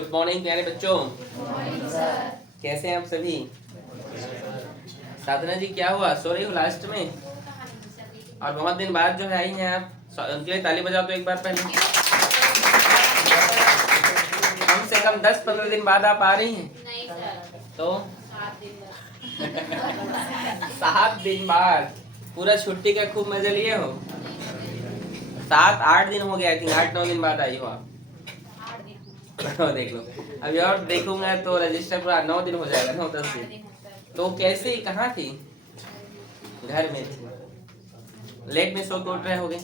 Good morning प्यारे बच्चों। कैसे हैं आप सभी? साधना जी क्या हुआ, सो रही हो लास्ट में? और बहुत दिन बाद जो है आई हैं आप, उनके लिए ताली बजाओ तो एक बार पहले। कम से कम 10-15 दिन बाद आप आ रही हैं। नहीं सर, तो 7 दिन बाद पूरा छुट्टी का खूब मजा लिए हो। 7-8 दिन हो गया, आई थिंक 8-9 दिन बाद आई हो आप। देख लो, अभी और देखूंगा तो रजिस्टर पूरा 9 दिन हो जाएगा, 9-10 दिन। तो कैसे, कहाँ थी? घर में थी, लेट में सो के उठ रहे होगे।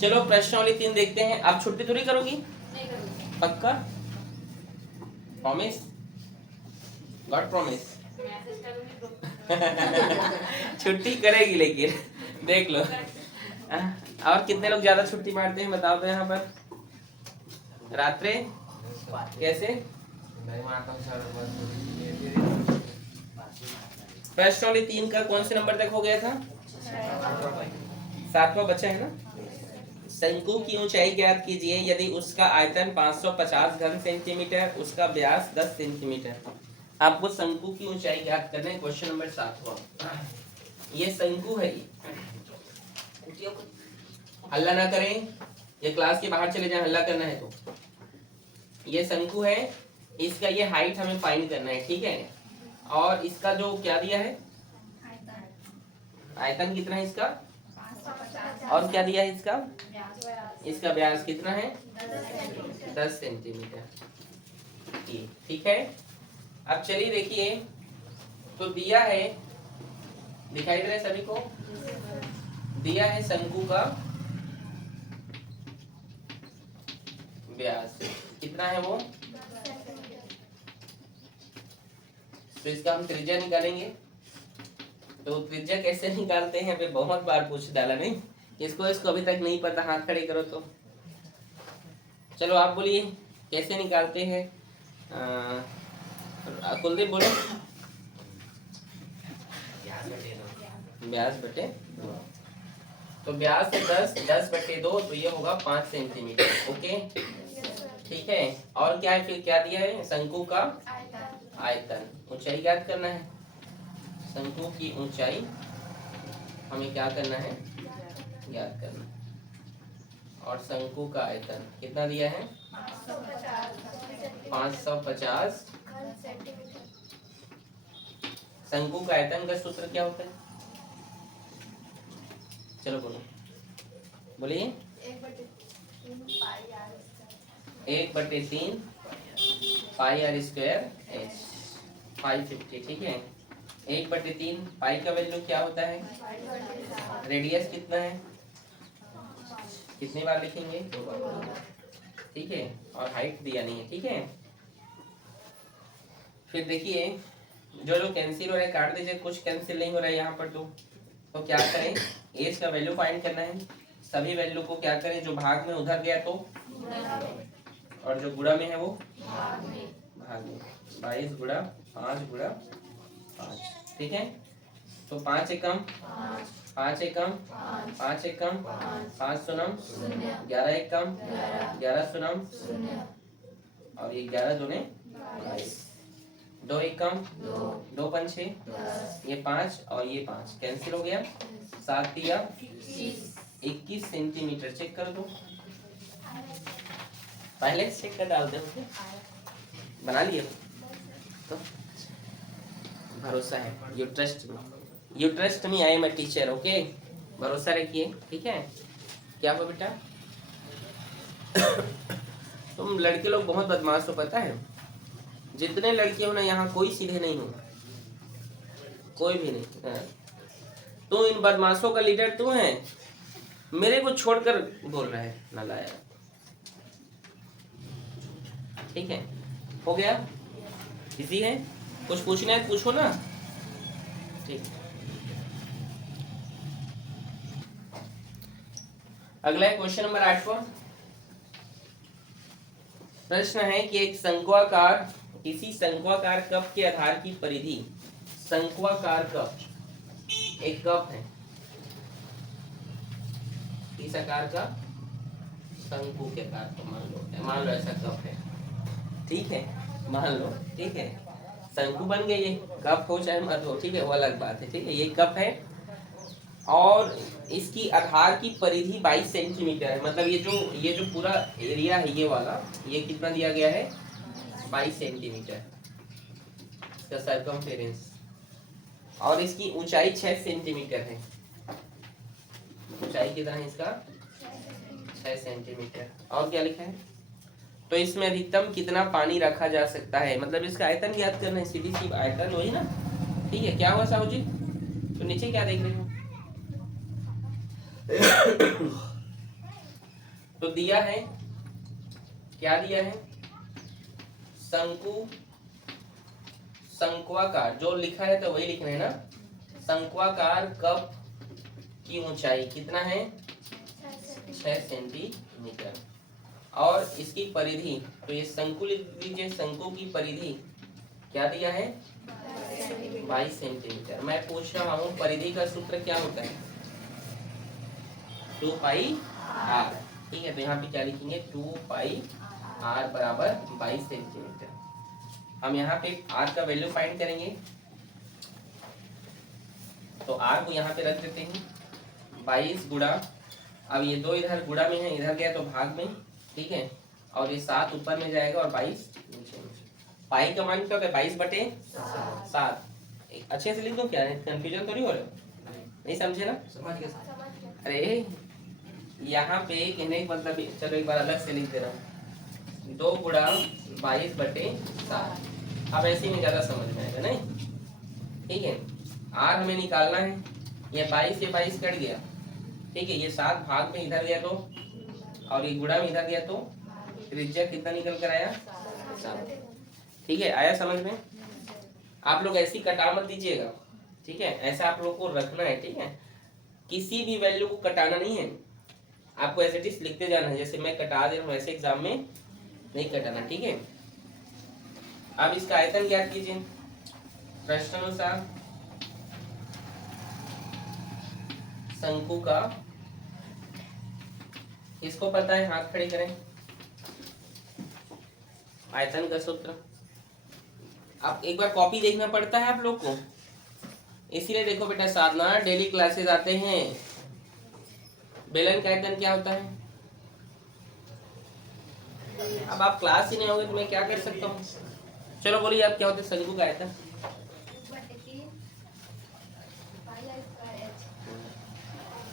चलो प्रश्नावली 3 देखते हैं। आप छुट्टी थोड़ी करोगी? पक्का? प्रॉमिस? God promise? छुट्टी करेगी लेकिन देख लो। और कितने लोग ज्यादा छुट्टी मारते हैं बताओ तो यहाँ पर। रात्रे कैसे? प्रश्नावली 3 का कौन से नंबर तक हो गया था? 7वां बचा है ना। शंकु की ऊंचाई ज्ञात कीजिए यदि उसका आयतन 550 घन सेंटीमीटर, उसका व्यास 10 सेंटीमीटर। आपको शंकु की ऊंचाई ज्ञात करना है। क्वेश्चन नंबर 7वां। ये शंकु है। हल्ला ना करें, ये क्लास के बाहर चले जाएं, हल्ला करना है तो। ये शंकु है, इसका ये हाइट हमें फाइंड करना है, ठीक है। और इसका जो क्या दिया है, आयतन कितना है इसका, और क्या दिया है इसका, इसका व्यास कितना है, 10 सेंटीमीटर। ठीक है। अब चलिए देखिए, तो दिया है, दिखाई दे रहा है सभी को, दिया है शंकु का व्यास कितना है वो, तो इसका हम त्रिज्या निकालेंगे। तो त्रिज्या कैसे निकालते हैं, अभी बहुत बार पूछ डाला नहीं, इसको अभी तक नहीं पता, हाथ खड़े करो तो। चलो आप बोलिए कैसे निकालते हैं। कुलदीप बोलो। व्यास बटे 2। तो व्यास है 10 बटे 2, तो ये होगा 5 सेंटीमीटर। ओके ठीक है। और क्या है, फिर क्या दिया है, शंकु का आयतन। ऊंचाई ज्ञात करना है, शंकु की ऊंचाई हमें क्या करना है, ज्ञात करना है। और शंकु का आयतन कितना दिया है, 550। शंकु का आयतन का सूत्र क्या होता है, चलो बोलो, बोलिए। 1/3 पाई आर स्क्वायर एच, 550। ठीक है। 1/3 पाई का वैल्यू क्या होता है, रेडियस कितना है, कितनी बार लिखेंगे, 2 बार। ठीक है। और हाइट दिया नहीं है, ठीक है। फिर देखिए, जो जो कैंसिल हो रहा है काट दीजिए, कुछ कैंसिल नहीं हो रहा है यहाँ पर। तो क्या करें, एज का वैल्यू फाइंड करना है। सभी वैल्यू को क्या करें, जो भाग में उधर गया तो, और जो गुणा में है वो भाग में। 22 गुणा 5 गुणा 5। ठीक है। तो 5 एकम 5 एकम 5 एकम 5 शून्यम 11 एकम 11 शून्यम, और ये 11 दूने 22। 2 एकम 2 पंचे, ये 5 और ये 5 कैंसिल हो गया। 7 दिया 21 सेंटीमीटर। चेक कर दो, पहले चेक कर डाल दो, बना लिए तो भरोसा है। You trust me, I am a teacher. Okay, भरोसा रखिए, ठीक है। क्या हुआ बेटा? तुम लड़के लोग बहुत बदमाश हो, पता है। जितने लड़के हो ना यहाँ, कोई सीधे नहीं हो, कोई भी नहीं। तू इन बदमाशों का लीडर तू है, मेरे को छोड़कर बोल रहा है नालायक। ठीक है, हो गया। इजी है, कुछ पूछना है पूछो ना। ठीक, अगला है क्वेश्चन नंबर 8वां। प्रश्न है कि एक शंक्वाकार, किसी शंक्वाकार कप के आधार की परिधि, शंक्वाकार कप, एक कप है इस आकार का, शंकु के आकार को मान लो ऐसा कप है, ठीक है, मान लो, ठीक है, शंकु बन गया, ये कप हो चाहे मत हो, ठीक है, वो अलग बात है, ठीक है, ये कप है और इसकी आधार की परिधि 22 सेंटीमीटर है। मतलब ये जो पूरा एरिया है ये वाला, ये कितना दिया गया है, 22 सेंटीमीटर इसका सर्कमफेरेंस, और इसकी ऊंचाई 6 सेंटीमीटर है। ऊंचाई कितना है इसका, 6 सेंटीमीटर। और क्या लिखा है, तो इसमें अधिकतम कितना पानी रखा जा सकता है, मतलब इसका आयतन ज्ञात करना है, सीधी सी आयतन वही ना, ठीक है। क्या हुआ साहू जी, तो नीचे क्या देख रहे हो तो दिया है, क्या दिया है, शंक्वाकार, जो लिखा है तो वही लिखना है ना, शंक्वाकार कप की ऊंचाई कितना है, 6 सेंटीमीटर, और इसकी परिधि, तो ये शंकु लिख लीजिए, शंकु की परिधि क्या दिया है, 22 सेंटीमीटर। मैं पूछ रहा हूँ परिधि का सूत्र क्या होता है, 2 पाई आर, ठीक है, तो यहाँ पे क्या लिखेंगे, 2 पाई आर बराबर 22 सेंटीमीटर। हम यहाँ पे आर का वैल्यू फाइंड करेंगे, तो आर को यहाँ पे रख देते हैं 22 गुणा, अब ये 2 इधर गुणा में है, इधर गया तो भाग में, ठीक है, और ये 7 ऊपर में जाएगा और 22 नीचे में। पाई का मान क्या होता है, 22/7। अच्छे से लिख दो, क्या कंफ्यूजन तो नहीं हो रहा, नहीं समझे ना, अरे यहाँ पे कहने का मतलब, चलो एक बार अलग से लिख दे रहा हूँ, 2 गुणा 22/7। अब ऐसे में ज्यादा समझ में आएगा, नहीं, ठीक है। आर हमें निकालना है, ये 22 से 22 कट गया, ठीक है, ये 7 भाग में इधर गया तो, और ये गुणा में इधर गया तो त्रिज्या कितना निकल कर आया, 7, ठीक है, आया समझ में। आप लोग ऐसी कटा मत दीजिएगा, ठीक है, ऐसा आप लोग को रखना है, ठीक है, किसी भी वैल्यू को कटाना नहीं है, आपको ऐसे टिप्स लिखते जाना है, जैसे मैं कटा दे रहा हूँ ऐसे एग्जाम में नहीं कटाना, ठीक है। अब इसका आयतन ज्ञात कीजिए प्रश्नानुसार, शंकु का, किसको पता है, हाथ खड़े करें, आयतन का सूत्र। आप एक बार कॉपी देखना पड़ता है आप लोग को, इसीलिए देखो बेटा साधना डेली क्लासेस आते हैं। बेलन का आयतन क्या होता है, अब आप क्लास ही नहीं होगे तो मैं क्या कर सकता हूँ, चलो बोलिए आप क्या होता है शंकु का आयतन,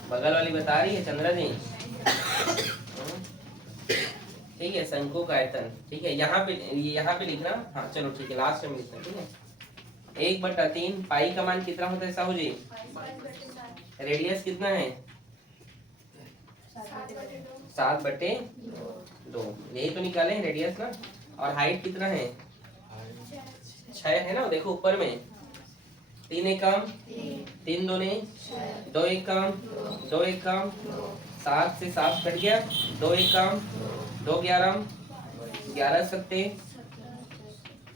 बगल वाली बता रही है चंद्रा जी, ठीक है, शंकु का आयतन, ठीक है, यहाँ पे लिखना, हाँ चलो ठीक है, लास्ट में लिखना, ठीक है, 1/3 पाई का मान कितना होता है साहू जी, रेडियस कितना है, 7/2, यही तो निकाले रेडियस ना, और हाइट कितना है, 6 है ना, देखो ऊपर में 3 एकम 3 दूने 2 एकम 2 एकम, 7 से 7 कट गया, 2 एकम 2 11 11 सत्ते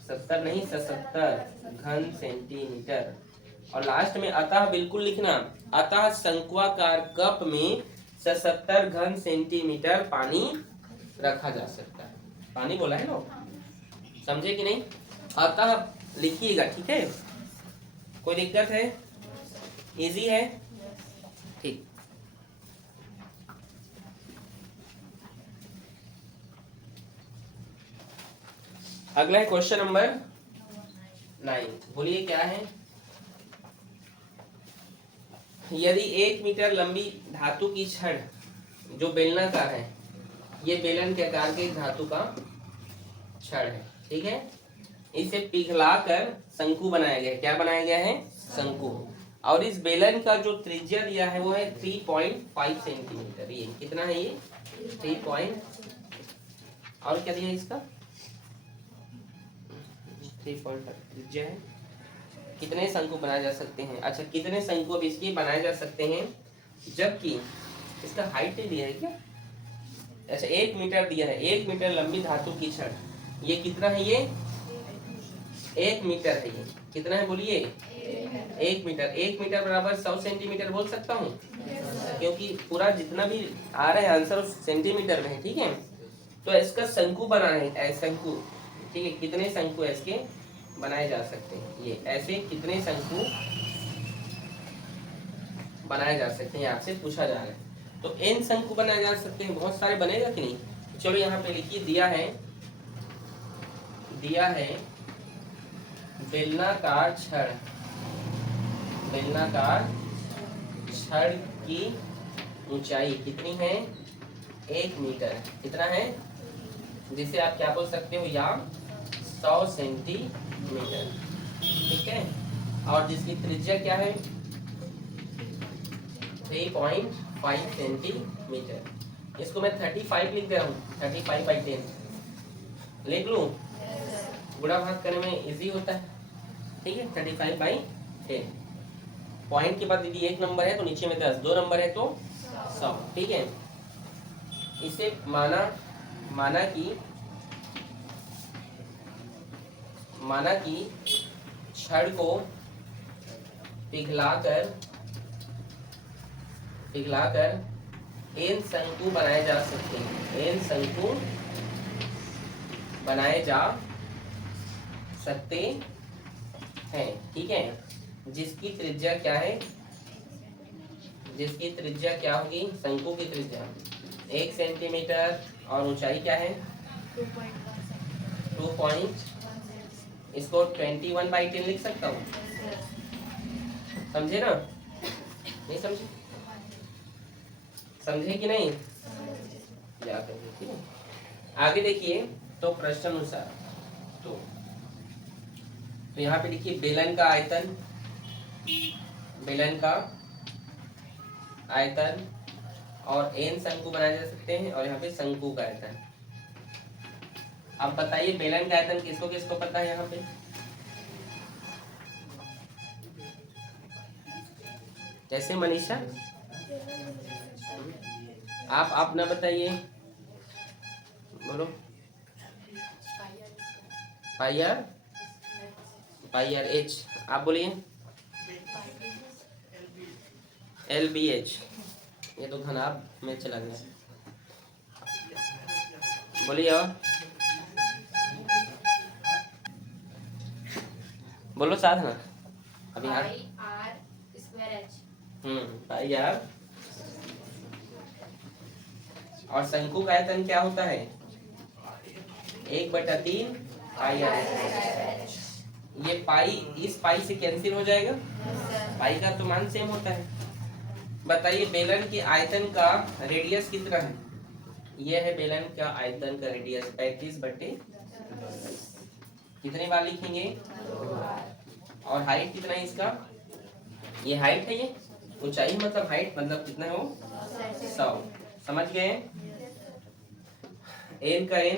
70 नहीं 77 घन सेंटीमीटर, और लास्ट में अतः बिल्कुल लिखना, अतः शंक्वाकार कप में 77 घन सेंटीमीटर पानी रखा जा सकता है। पानी बोला है ना, समझे कि नहीं, अतः लिखिएगा, ठीक है, कोई दिक्कत है, इजी है, ठीक। अगला है क्वेश्चन नंबर 9, बोलिए क्या है, यदि 1 मीटर लंबी धातु की छड़ जो बेलनाकार है, ये बेलन के आकार के धातु का छड़ है, ठीक है, इसे पिघलाकर शंकु बनाया गया है, क्या बनाया गया है, शंकु, और इस बेलन का जो त्रिज्या दिया है वो है 3.5 सेंटीमीटर, ये कितना है, ये 3. और क्या दिया इसका 3.5 त्रिज्या है। कितने शंकु बनाए जा सकते हैं, अच्छा कितने शंकु अब इसके बनाए जा सकते हैं, जबकि इसका हाइट दिया है क्या, अच्छा 1 मीटर दिया है, 1 मीटर लंबी धातु की छड़, ये कितना है, ये 1 मीटर है, ये कितना है बोलिए, 1 मीटर, 1 मीटर बराबर 100 सेंटीमीटर बोल सकता हूँ, क्योंकि पूरा जितना भी आ रहा है आंसर उस सेंटीमीटर में है, ठीक है। तो इसका शंकु बनाना है, शंकु, ठीक है। कितने शंकु इसके बनाए जा सकते हैं, ये ऐसे कितने शंकु बनाए जा सकते हैं आपसे पूछा जा रहा है। तो n शंकु बनाए जा सकते हैं, बहुत सारे बनेगा कि नहीं। चलो यहाँ पे लिखिए, दिया है बेलनाकार छड़, बेलनाकार छड़ की ऊंचाई कितनी है, 1 मीटर। कितना है, जिसे आप क्या बोल सकते हो, या 100 सेंटीमीटर, ठीक है। और जिसकी त्रिज्या क्या है, 3.5 सेंटीमीटर। इसको मैं 35 लिख दे रहा हूँ, 35/10 लिख लूँ, गुणा भाग करने में इजी होता है, ठीक है। 35/10, पॉइंट के बाद यदि 1 नंबर है तो नीचे में 10, 2 नंबर है तो 100, ठीक है। इसे माना कि छड़ को पिघलाकर n शंकु बनाए जा सकते हैं, n शंकु बनाए जा सकते हैं, ठीक है। जिसकी त्रिज्या क्या है, जिसकी त्रिज्या क्या होगी, शंकु की त्रिज्या 1 सेंटीमीटर और ऊंचाई क्या है 2. इसको 21/10 लिख सकता हूँ, समझे ना, नहीं समझे, समझे कि नहीं, याद रखिए, ठीक है। आगे देखिए, तो प्रश्न अनुसार तो यहाँ पे लिखिए, बेलन का आयतन और n शंकु बनाए जा सकते हैं, और यहाँ पे शंकु का आयतन। अब बताइए बेलन का आयतन किसको किसको पता है, यहाँ पे जैसे मनीषा, आप ना बताइए, बोलो। पाई आर एच, आप बोलिए। LBH, ये तो घनाभ में चला गया, बोलिए। और बोलो साथ ना, अभी पाई आर। और शंकु का आयतन क्या होता है, 1/3 पाई आर। ये पाई इस पाई से कैंसिल हो जाएगा, पाई का तो मान सेम होता है। बताइए बेलन के आयतन का रेडियस कितना है, यह है बेलन का आयतन का रेडियस 35/10। कितने बार लिखेंगे, और हाइट कितना है इसका, ये हाइट है, ये ऊंचाई मतलब हाइट मतलब कितना है वो 100, समझ गए। n का n,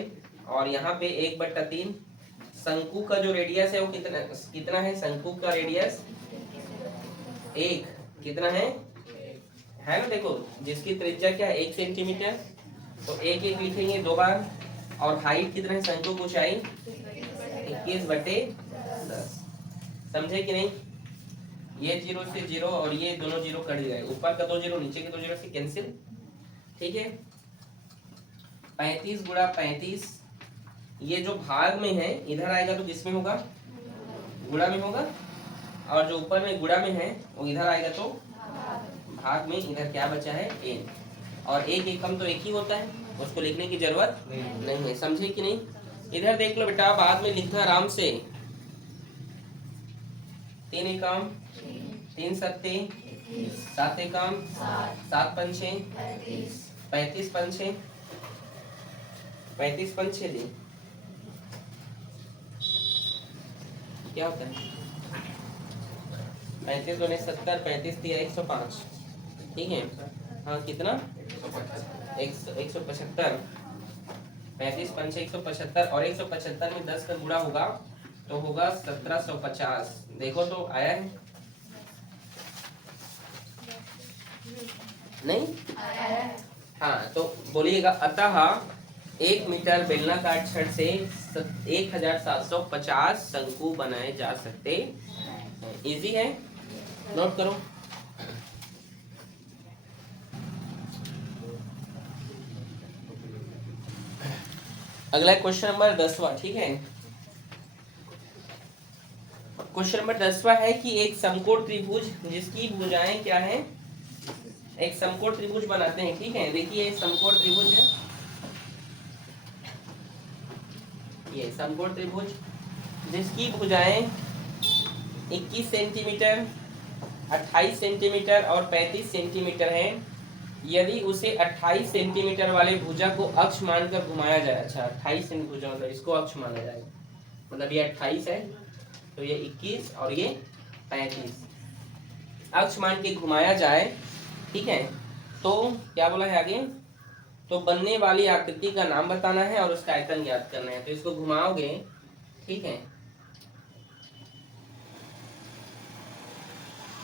और यहाँ पे 1/3। शंकु का जो रेडियस है वो कितना है, शंकु का रेडियस 1 कितना है ना, देखो जिसकी त्रिज्या क्या है 1 सेंटीमीटर, तो 1 लिखेंगे 2 बार। और हाइट कितना है, शंकु की ऊंचाई 21/10, समझे कि नहीं। ये 0 से 0 और ये दोनों 0 कट गए, ऊपर का 2 0 नीचे के 2 0 से कैंसिल, ठीक है। 35 × 35, ये जो भाग में है इधर आएगा तो किसमें होगा, गुणा में होगा, और जो ऊपर में गुणा में है वो इधर आएगा तो भाग में। इधर क्या बचा है, n, और 1 एकम तो 1 ही होता है, उसको लिखने की जरूरत नहीं है, समझे कि नहीं। इधर देख लो बेटा, बाद में लिखना आराम से। 3 एकम 3 सत्ते 7 एकम 7 पंचे 35 पंचे 35 पंचे दी क्या होता है, 35 दूनी 70, 35 दिया 105, ठीक है। हाँ कितना 175, 35 पंचे 175, और 175 में 10 का गुणा होगा तो होगा 1750। देखो तो आया है, नहीं हाँ, तो बोलिएगा, अतः 1 मीटर बेलनाकार छड़ से 1750 शंकु बनाए जा सकते हैं। इजी है, नोट करो। अगला क्वेश्चन नंबर 10वां, ठीक है। क्वेश्चन नंबर 10वां है कि एक समकोण त्रिभुज जिसकी भुजाएं क्या है, एक समकोण त्रिभुज बनाते हैं, ठीक है। देखिए एक समकोण त्रिभुज है, ये समकोण त्रिभुज जिसकी भुजाएं 21 सेंटीमीटर, 28 सेंटीमीटर और 35 सेंटीमीटर है। यदि उसे 28 सेंटीमीटर वाले भुजा को अक्ष मानकर घुमाया जाए, अच्छा 28 सेंटीमीटर भुजा मतलब इसको अक्ष माना जाएगा, मतलब ये 28 है तो ये 21 और ये 35 अक्ष मान के घुमाया जाए, ठीक है। तो क्या बोला है आगे, तो बनने वाली आकृति का नाम बताना है और उसका आयतन ज्ञात करना है। तो इसको घुमाओगे, ठीक है,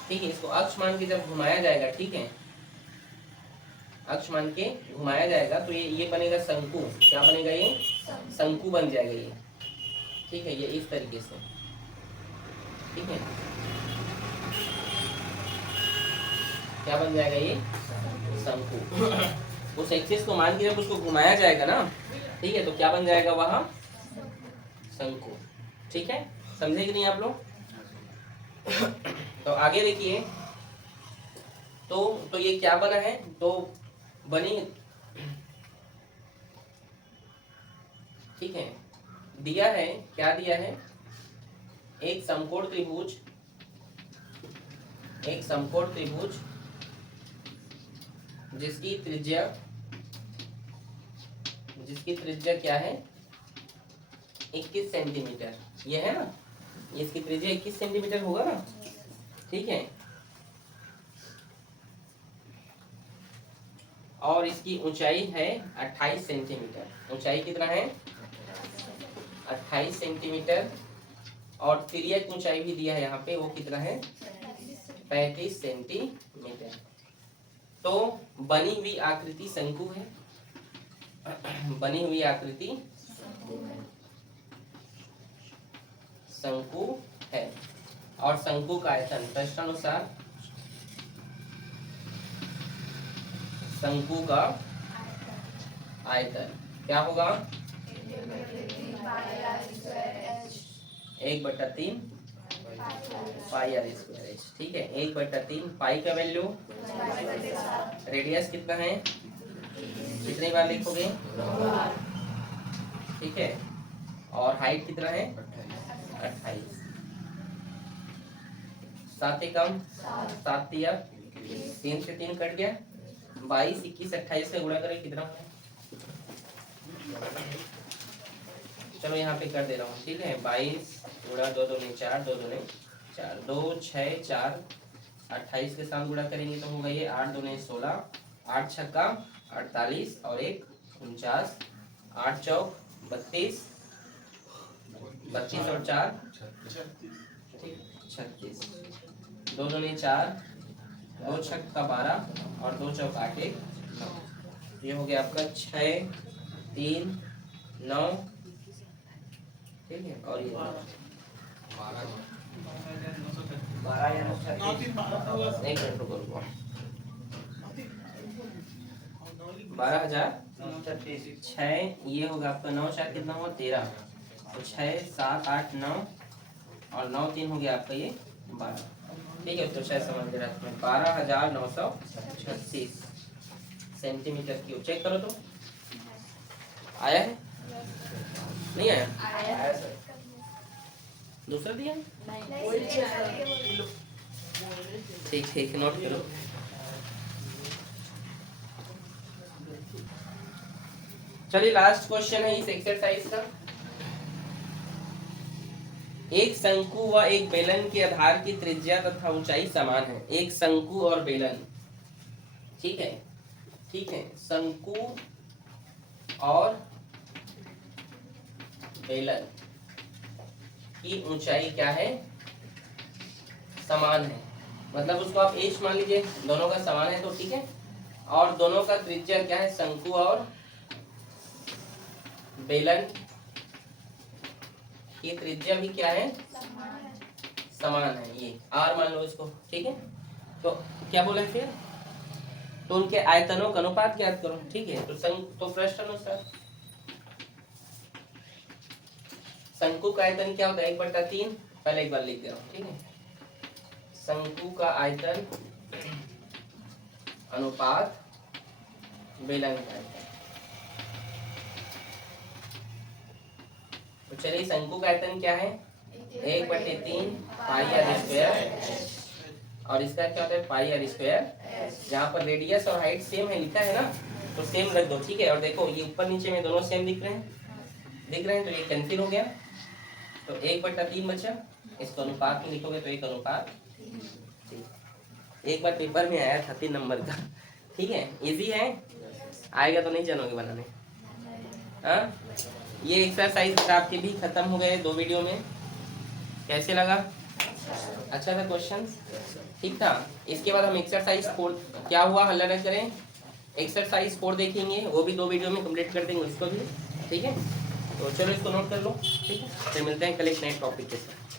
ठीक है, इसको अक्ष मान के जब घुमाया जाएगा, ठीक है, अक्ष मान के घुमाया जाएगा तो ये बनेगा शंकु। क्या बनेगा ये, शंकु बन जाएगा ये, ठीक है, ये इस तरीके से, ठीक है, क्या बन जाएगा ये, शंकु। उस एक्सिस को मान के जब उसको घुमाया जाएगा ना, ठीक है, तो क्या बन जाएगा वहां, शंकु, ठीक है। समझे कि नहीं आप लोग? तो आगे देखिए, तो ये क्या बना है, तो बनी, ठीक है, दिया है, क्या दिया है, एक समकोण त्रिभुज, एक समकोण त्रिभुज जिसकी त्रिज्या क्या है, 21 सेंटीमीटर, ये है ना, इसकी त्रिज्या 21 सेंटीमीटर होगा ना, ठीक है, और इसकी ऊंचाई है 28 सेंटीमीटर। ऊंचाई कितना है, 28 सेंटीमीटर, और त्रिज्या की ऊंचाई भी दिया है यहाँ पे, वो कितना है, 35 सेंटीमीटर। तो बनी हुई आकृति शंकु है, बनी हुई आकृति शंकु है, और शंकु का आयतन प्रश्नानुसार शंकु का आयतन क्या होगा, 1/3 पाई आर स्क्वायर एच, ठीक है, 1/3 पाई का वैल्यू, रेडियस कितना है, कितनी बार लिखोगे, ठीक है, और हाइट कितना है, 28, 7 से कम, 7 दिया, 3 से 3 कट गया, 22, 21, 28 का गुणा करें कितना है, चलो यहाँ पे कर दे रहा हूँ, ठीक है, 22 गुणा 2 दूनी 4, 2 दूनी 4, 2 6 4, 28 के साथ गुणा करेंगे तो होगा ये 8 दूनी 16, 8 छक्का 48 और 1 49, 8 चौक 32, 32 और 4 36, 2 दूनी 4, 2 छक्का 12 और 2 चौक 8, 1 9, ये हो गया आपका 6 3 9, ठीक है, और ये 12 या 9, एक मिनट रुको, 12,000 6, ये होगा आपका 9 4 कितना हुआ 13, तो 6 7 8 9 और 9 3 हो गया आपका ये 12, ठीक है। तो शायद समझ गए रात में 12,936 सेंटीमीटर क्यूब। चेक करो तो आया है, नहीं आया, आया सर, दूसरा दिया, ठीक ठीक, नोट करो। चलिए लास्ट क्वेश्चन है इस एक्सरसाइज का। एक शंकु व एक बेलन के आधार की त्रिज्या तथा ऊंचाई समान है। एक शंकु और बेलन, ठीक है, ठीक है, शंकु और बेलन की ऊंचाई क्या है, समान है, मतलब उसको आप एच मान लीजिए, दोनों का समान है तो ठीक है, और दोनों का त्रिज्या क्या है, शंकु और बेलन की त्रिज्या भी क्या है, समान है, ये आर मान लो इसको, ठीक है। तो क्या बोला है फिर, तो उनके आयतनों का अनुपात ज्ञात करो, ठीक है। तो प्रश्न अनुसार शंकु का आयतन क्या होता है 1/3, पहले एक बार लिख दे रहा हूँ, ठीक है। शंकु का आयतन अनुपात बेलन का आयतन। तो चलिए शंकु का आयतन क्या है 1/3 पाई आर स्क्वायर, और इसका क्या होता है पाई आर स्क्वायर। जहाँ पर रेडियस और हाइट सेम है लिखा है ना, तो सेम रख दो, ठीक है। और देखो ये ऊपर नीचे में दोनों सेम दिख रहे हैं, तो ये कैंसिल हो गया, तो 1/3 बचा। इसको अनुपात में लिखोगे तो 1:3। एक बार पेपर में आया था 3 नंबर का, ठीक है, इजी है, आएगा तो नहीं जानोगे बनाने। हाँ, ये एक्सरसाइज आपके भी खत्म हो गए 2 वीडियो में। कैसे लगा? अच्छा था क्वेश्चन, ठीक था। इसके बाद हम एक्सरसाइज 4 क्या हुआ हल्ला न करें, एक्सरसाइज 4 देखेंगे, वो भी 2 वीडियो में कंप्लीट कर देंगे उसको भी, ठीक है। तो चलो इसको नोट कर लो, ठीक है। फिर मिलते हैं कल एक नए टॉपिक के साथ।